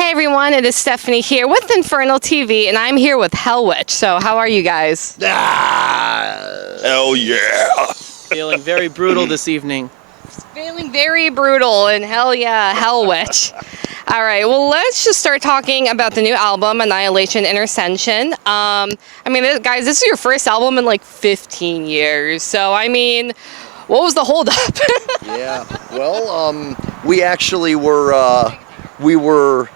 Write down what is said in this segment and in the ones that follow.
Hey everyone, it is Stephanie here with Infernal TV, and I'm here with Hellwitch. So how are you guys? Hell yeah! Feeling very brutal this evening. Feeling very brutal, and hell yeah, Hellwitch. All right, well, let's just start talking about the new album, Annihilation Intercention. I mean, guys, this is your first album in like 15 years. So, I mean, what was the holdup? Yeah, well, we actually were, we were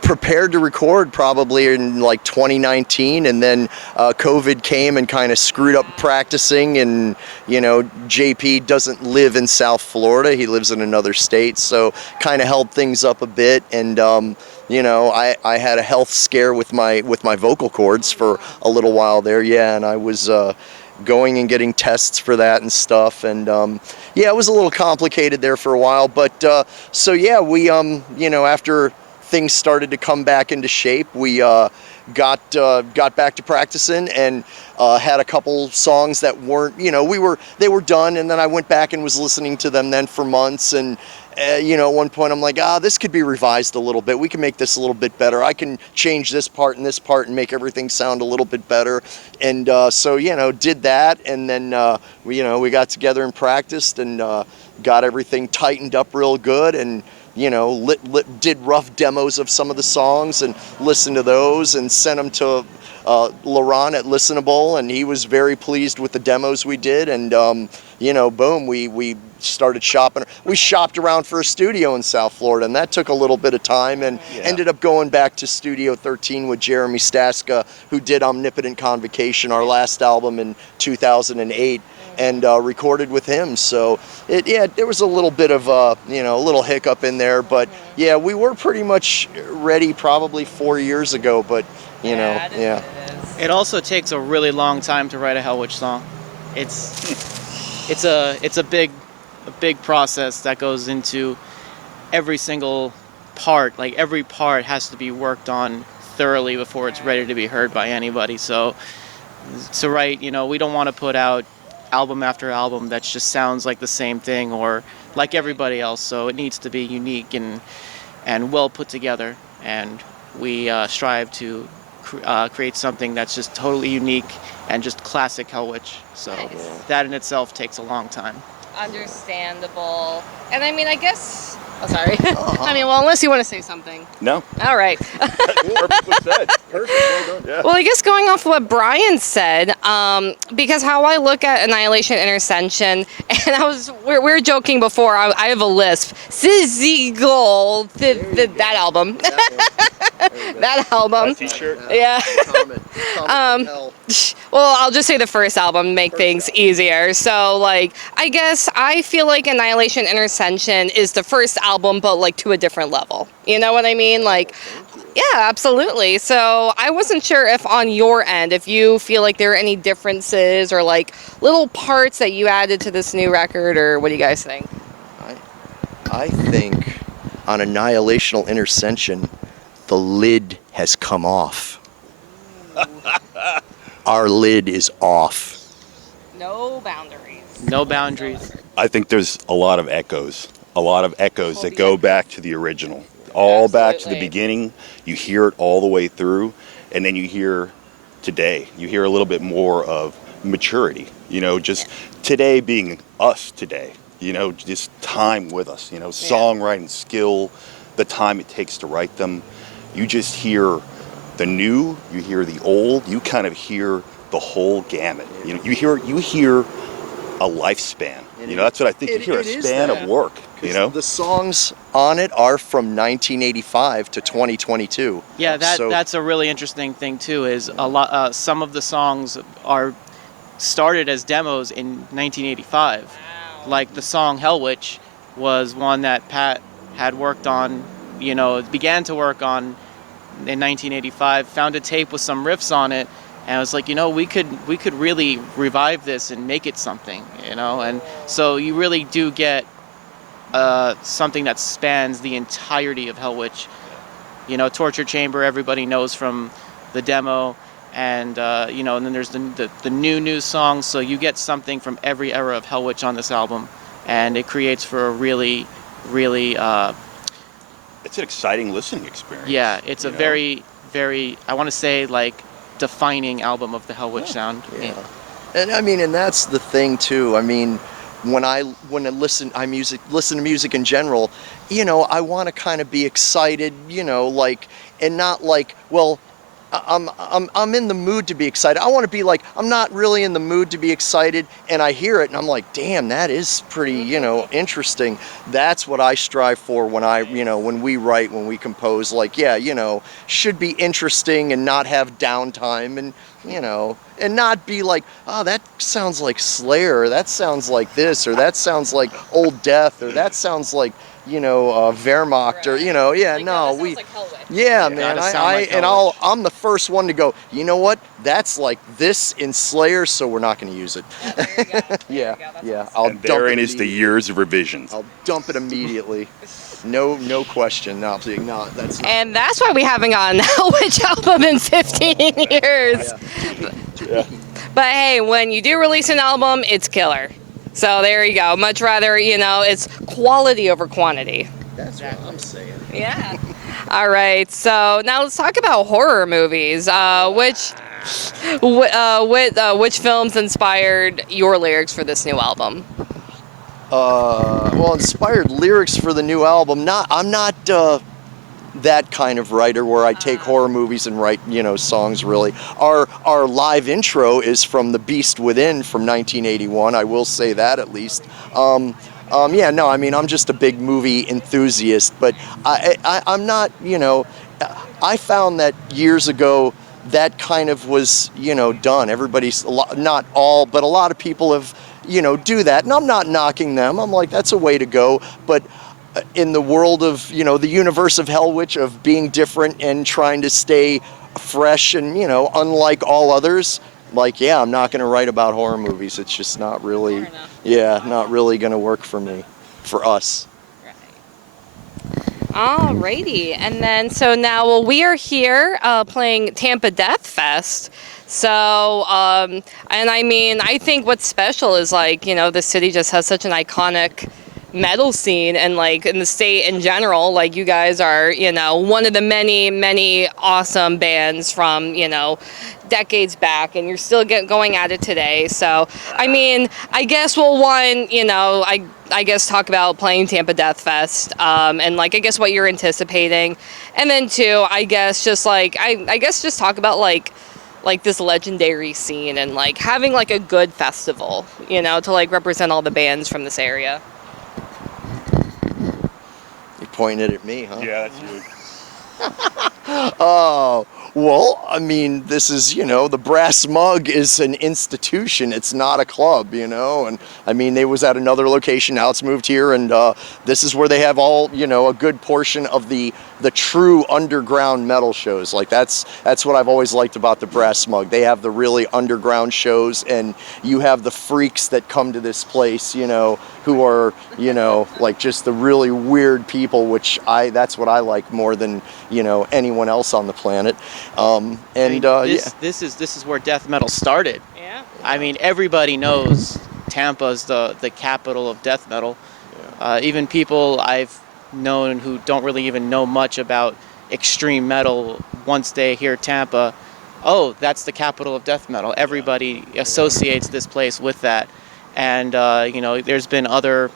prepared to record probably in like 2019, and then COVID came and kind of screwed up practicing, and you know, JP doesn't live in South Florida, he lives in another state, so kind of held things up a bit. And you know, I had a health scare with my vocal cords for a little while there, yeah, and I was going and getting tests for that and stuff, and yeah, it was a little complicated there for a while, but so yeah, we you know, after things started to come back into shape, we got back to practicing, and had a couple songs that weren't, you know, they were done, and then I went back and was listening to them then for months, and you know, at one point I'm like, this could be revised a little bit, we can make this a little bit better, I can change this part and make everything sound a little bit better. And so, you know, did that, and then you know, we got together and practiced, and got everything tightened up real good, and you know, did rough demos of some of the songs and listened to those and sent them to Laurent at Listenable, and he was very pleased with the demos we did. And you know, boom, we started shopping. We shopped around for a studio in South Florida, and that took a little bit of time, and ended up going back to Studio 13 with Jeremy Staska, who did Omnipotent Convocation, our last album in 2008. And recorded with him. So yeah, there was a little bit of you know, a little hiccup in there, but yeah, we were pretty much ready probably 4 years ago, but you know, yeah. It also takes a really long time to write a Hellwitch song. It's a big process that goes into every single part. Like, every part has to be worked on thoroughly before it's ready to be heard by anybody. So to write, you know, we don't want to put out album after album that just sounds like the same thing or like everybody else, so it needs to be unique and well put together, and we strive to create something that's just totally unique and just classic Hellwitch. So that in itself takes a long time. Understandable. And I mean, I guess, oh, sorry. I mean, well, unless you want to say something. No. All right. Perfectly said. Perfect. Well done. Yeah. Well, I guess going off what Brian said, because how I look at Annihilation Intercension, and we were joking before, I have a lisp. Syzygial, that album. That album. T-shirt. Yeah. Comment Well, I'll just say the first album, make things easier. So, like, I guess I feel like Annihilation Intercension is the first album, but like to a different level. You know what I mean? Like, yeah, absolutely. So I wasn't sure if on your end, if you feel like there are any differences or like little parts that you added to this new record, or what do you guys think? I think on Annihilational Intercension, the lid has come off. Our lid is off. No boundaries. No boundaries. I think there's a lot of echoes that go back to the original, all back to the beginning. You hear it all the way through, and then you hear today. You hear a little bit more of maturity, you know, just today being us today, you know, just time with us, you know, songwriting skill, the time it takes to write them. You just hear the new, you hear the old, you kind of hear the whole gamut. You know, you hear a lifespan. You know, that's what I think. You hear a span of work, you know? The songs on it are from 1985 to 2022. Yeah, that's a really interesting thing too, is a lot, some of the songs are started as demos in 1985. Wow. Like the song Hellwitch was one that Pat had worked on, you know, began to work on in 1985, found a tape with some riffs on it, and I was like, you know, we could really revive this and make it something, you know. And so you really do get something that spans the entirety of Hellwitch. You know, Torture Chamber, everybody knows from the demo, and you know, and then there's the new songs. So you get something from every era of Hellwitch on this album, and it creates for a really It's an exciting listening experience. Yeah, it's a you know? very, very, I want to say, like, defining album of the Hellwitch sound. Yeah. And I mean, and that's the thing too. I mean, when I listen to music in general, you know, I want to kind of be excited, you know, like, and not like, well, I'm in the mood to be excited. I want to be like, I'm not really in the mood to be excited, and I hear it and I'm like, damn, that is pretty, you know, interesting. That's what I strive for when when we write, when we compose, like, yeah, you know, should be interesting and not have downtime, and, you know, and not be like, oh, that sounds like Slayer, or that sounds like this, or that sounds like Old Death, or that sounds like, you know, Wehrmacht, or, you know, yeah, Like, no, that we, sounds like Hellwitch. yeah, Yeah, man, gotta sound like and Hellwitch. I'm the first one to go, you know what, that's like this in Slayer, so we're not going to use it. There you go. There Yeah, you go. That's yeah, awesome. I'll And dump therein it is the immediately. years of revisions. I'll dump it immediately. No question. No, that's not. And that's why we haven't gotten a Hellwitch album in 15 years. Yeah. But hey, when you do release an album, it's killer. So there you go. Much rather, you know, it's quality over quantity. That's what I'm saying. Yeah. All right. So now let's talk about horror movies. Which films inspired your lyrics for this new album? Well, inspired lyrics for the new album. I'm not that kind of writer where I take horror movies and write, you know, songs. Really, our live intro is from The Beast Within from 1981. I will say that at least. Yeah, no, I mean, I'm just a big movie enthusiast, but I'm not, you know, I found that years ago that kind of was, you know, done. Everybody's, not all, but a lot of people have, you know, do that. And I'm not knocking them. I'm like, that's a way to go. But in the world of, you know, the universe of Hellwitch, of being different and trying to stay fresh and, you know, unlike all others, like, yeah, I'm not going to write about horror movies. It's just not really, yeah, not really going to work for me, for us. Alrighty, and then so now, well, we are here playing Tampa Deathfest. So, and I mean, I think what's special is, like, you know, the city just has such an iconic metal scene, and like in the state in general, like, you guys are, you know, one of the many awesome bands from, you know, decades back, and you're still going at it today. So, I mean, I guess we'll you know, I guess talk about playing Tampa Deathfest, and like, I guess what you're anticipating, and then two, I guess just like I guess just talk about like this legendary scene, and like having like a good festival, you know, to like represent all the bands from this area. You're pointing it at me, huh? Yeah, that's you. Oh, well, I mean, this is, you know, the Brass Mug is an institution. It's not a club, you know. And I mean, they was at another location. Now it's moved here, and this is where they have all, you know, a good portion of the true underground metal shows. Like, that's what I've always liked about the Brass Mug. They have the really underground shows, and you have the freaks that come to this place, you know, who are, you know, like just the really weird people, which that's what I like more than, you know, anyone else on the planet. This is where death metal started. Yeah. I mean, everybody knows Tampa's the capital of death metal. Even people I've known who don't really even know much about extreme metal, once they hear Tampa, oh, that's the capital of death metal. Everybody associates this place with that. And you know, there's been other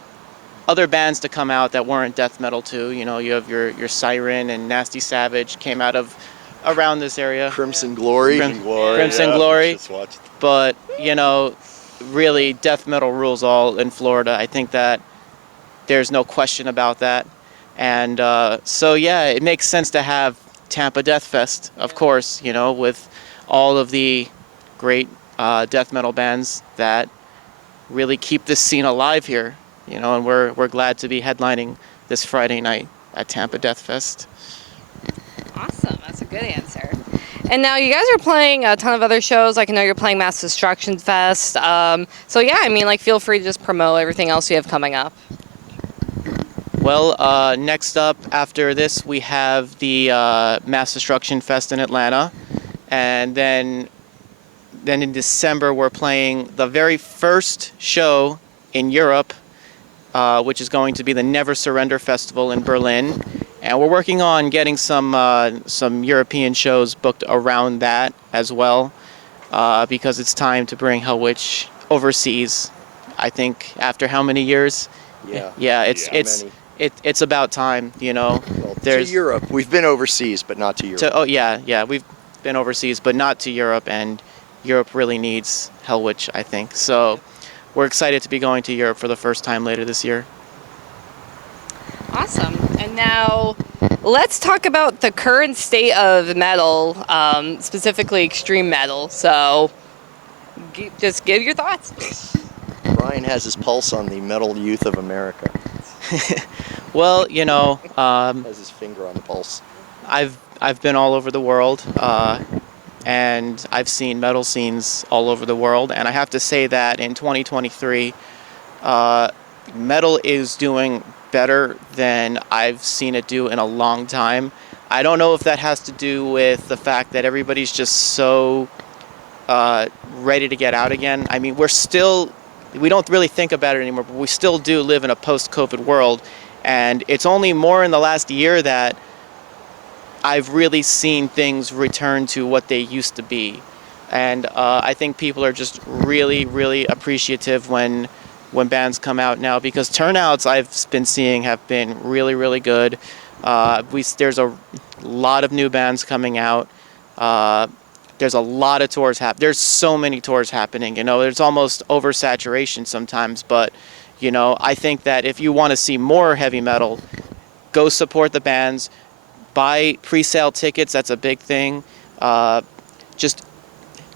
bands to come out that weren't death metal too. You know, you have your Siren and Nasty Savage came out of around this area. Crimson Glory. Crimson Glory. Just watched. But, you know, really, death metal rules all in Florida. I think that there's no question about that. And so, yeah, it makes sense to have Tampa Deathfest, of course, you know, with all of the great death metal bands that really keep this scene alive here, you know, and we're glad to be headlining this Friday night at Tampa Deathfest. Awesome, that's a good answer. And now you guys are playing a ton of other shows. Like, I know you're playing Mass Destruction Fest. So yeah, I mean, like, feel free to just promote everything else you have coming up. Well, next up after this, we have the Mass Destruction Fest in Atlanta. And then in December, we're playing the very first show in Europe, which is going to be the Never Surrender Festival in Berlin. and we're working on getting some European shows booked around that as well, because it's time to bring Hellwitch overseas. I think after how many years? Yeah, it's about time, you know. Well, to Europe. We've been overseas, but not to Europe. Yeah, we've been overseas, but not to Europe, and Europe really needs Hellwitch, I think. So we're excited to be going to Europe for the first time later this year. Awesome. And now let's talk about the current state of metal, specifically extreme metal. So just give your thoughts. Brian has his pulse on the metal youth of America. Well, you know, Has his finger on the pulse. I've been all over the world, and I've seen metal scenes all over the world, and I have to say that in 2023, metal is doing better than I've seen it do in a long time. I don't know if that has to do with the fact that everybody's just so ready to get out again. I mean, we don't really think about it anymore, but we still do live in a post-COVID world, and it's only more in the last year that I've really seen things return to what they used to be. And I think people are just really, really appreciative when bands come out now, because turnouts I've been seeing have been really, really good. There's a lot of new bands coming out. There's a lot of tours happening. There's so many tours happening, you know, there's almost oversaturation sometimes, but, you know, I think that if you want to see more heavy metal, go support the bands, buy pre-sale tickets, that's a big thing. Just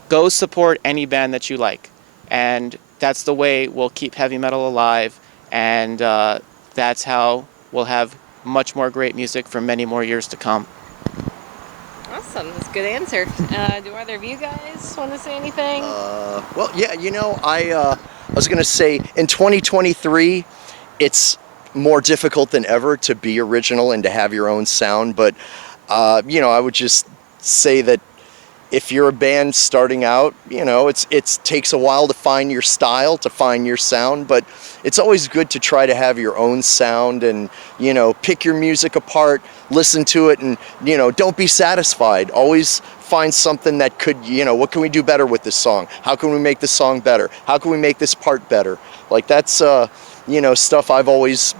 go support any band that you like, and that's the way we'll keep heavy metal alive, and that's how we'll have much more great music for many more years to come. Awesome. That's a good answer. Do either of you guys want to say anything? Well, yeah, you know, I was going to say in 2023, it's more difficult than ever to be original and to have your own sound. But, you know, I would just say that if you're a band starting out, you know, it takes a while to find your style, to find your sound, but it's always good to try to have your own sound and, you know, pick your music apart, listen to it, and, you know, don't be satisfied. Always find something that could, you know, what can we do better with this song? How can we make this song better? How can we make this part better? Like, that's, you know, stuff I've always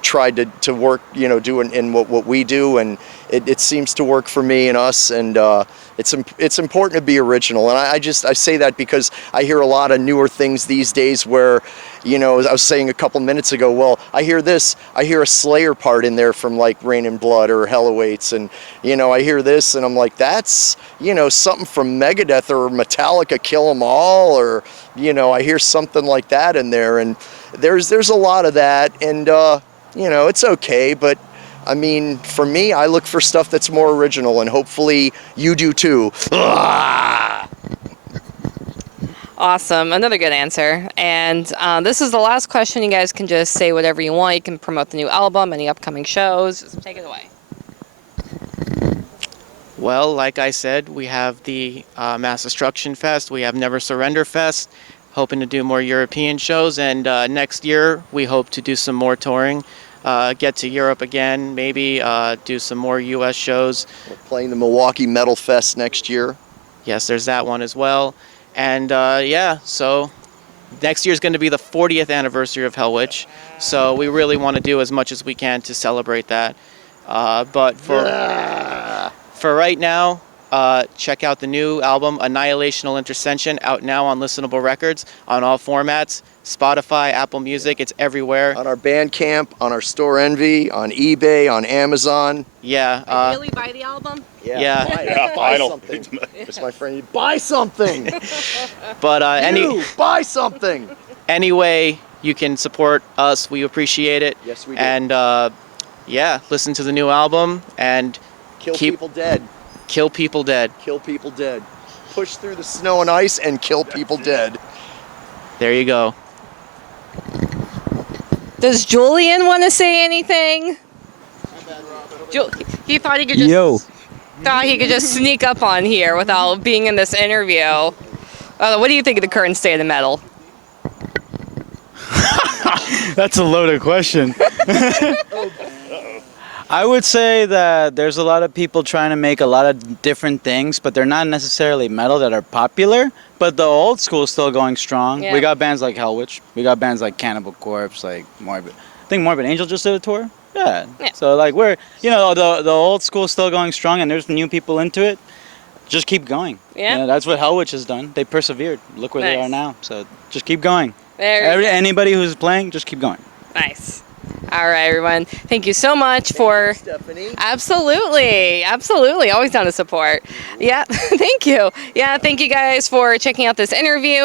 tried to work, you know, do in what we do, and it seems to work for me and us, and it's important to be original. And I say that because I hear a lot of newer things these days where, you know, as I was saying a couple minutes ago, well, I hear a Slayer part in there from like Rain and Blood or Hellwitch, and, you know, I hear this and I'm like, that's, you know, something from Megadeth or Metallica, Kill 'Em All, or, you know, I hear something like that in there, and there's a lot of that, and you know, it's okay, but I mean, for me, I look for stuff that's more original, and hopefully you do too. Awesome. Another good answer. And this is the last question. You guys can just say whatever you want. You can promote the new album, any upcoming shows. Just take it away. Well, like I said, we have the Mass Destruction Fest. We have Never Surrender Fest. Hoping to do more European shows. And next year, we hope to do some more touring. Get to Europe again, maybe do some more U.S. shows. We're playing the Milwaukee Metal Fest next year. Yes, there's that one as well. And yeah, so next year is going to be the 40th anniversary of Hellwitch. So we really want to do as much as we can to celebrate that. But for right now, check out the new album, Annihilation Intercention, out now on Listenable Records, on all formats. Spotify, Apple Music, it's everywhere. On our Bandcamp, on our Store Envy, on eBay, on Amazon. Yeah. Really buy the album? Yeah. Buy something. It's my friend. Buy something. But buy something. Anyway, you can support us. We appreciate it. Yes, we do. And yeah, listen to the new album and Kill people dead. Kill people dead. Kill people dead. Push through the snow and ice and kill people dead. There you go. Does Julian want to say anything? He thought he could just sneak up on here without being in this interview. What do you think of the current state of metal? That's a loaded question. I would say that there's a lot of people trying to make a lot of different things, but they're not necessarily metal that are popular. But the old school is still going strong. Yeah. We got bands like Hellwitch. We got bands like Cannibal Corpse, like Morbid. I think Morbid Angel just did a tour. Yeah. So like we're, the old school is still going strong, and there's new people into it. Just keep going. Yeah. That's what Hellwitch has done. They persevered. Look where they Nice. are now. So just keep going. There you go. Anybody who's playing, just keep going. Nice. All right, everyone. Thank you so much for. Stephanie. Absolutely. Always down to support. Yeah, thank you. Yeah, thank you guys for checking out this interview.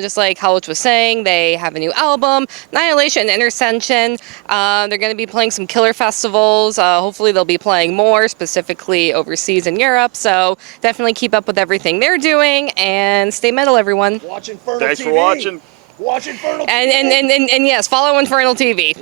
Just like Hellwitch was saying, they have a new album, Annihilation Intercention. They're going to be playing some killer festivals. Hopefully they'll be playing more, specifically overseas in Europe. So definitely keep up with everything they're doing and stay metal, everyone. Watch Infernal Thanks TV. for watching. Watch Infernal TV. And yes, follow Infernal TV.